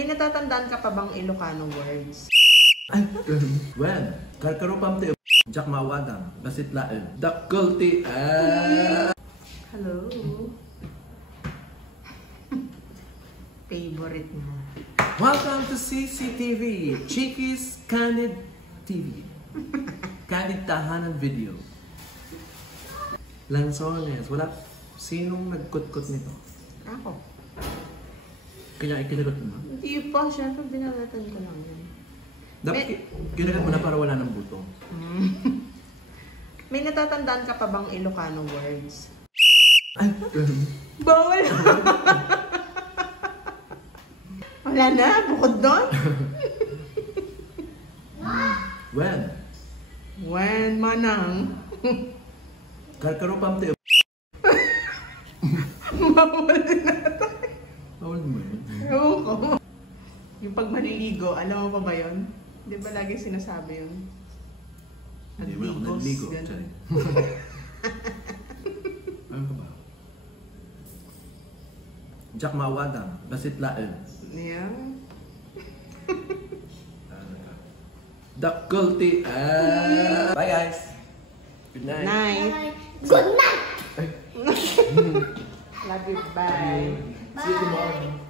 May natatandaan ka pa bang Ilocano words? Ay, well, karkarupam ti jak mawadang, basit laen, dakulti, Hello? Favorite mo. Welcome to CCTV, Chiquis Candid TV. Candid tahanan video. Lanzones, wala sinong nagkut-kut nito. Ako. Kaya ikinagot mo? Hindi pa, syempre binalatan ko lang yun. Dapat kinagat mo na para wala ng buto. May natatandaan ka pa bang Ilocano words? Ay, Bawal! Wala na, bukod doon. When manang. Karkarupam ti Bawal na tayo. bawal mo yun. Ewan ko. Yung pag maliligo, alam mo pa ba yun? Di ba lagi sinasabi yun? Hindi mo ako naligo. Ganun. Ano ka ba? Jak mawadang, basit laen. Yeah. Dakulti, Bye guys! Good night! Night. Good night! Love you. Bye. See you tomorrow.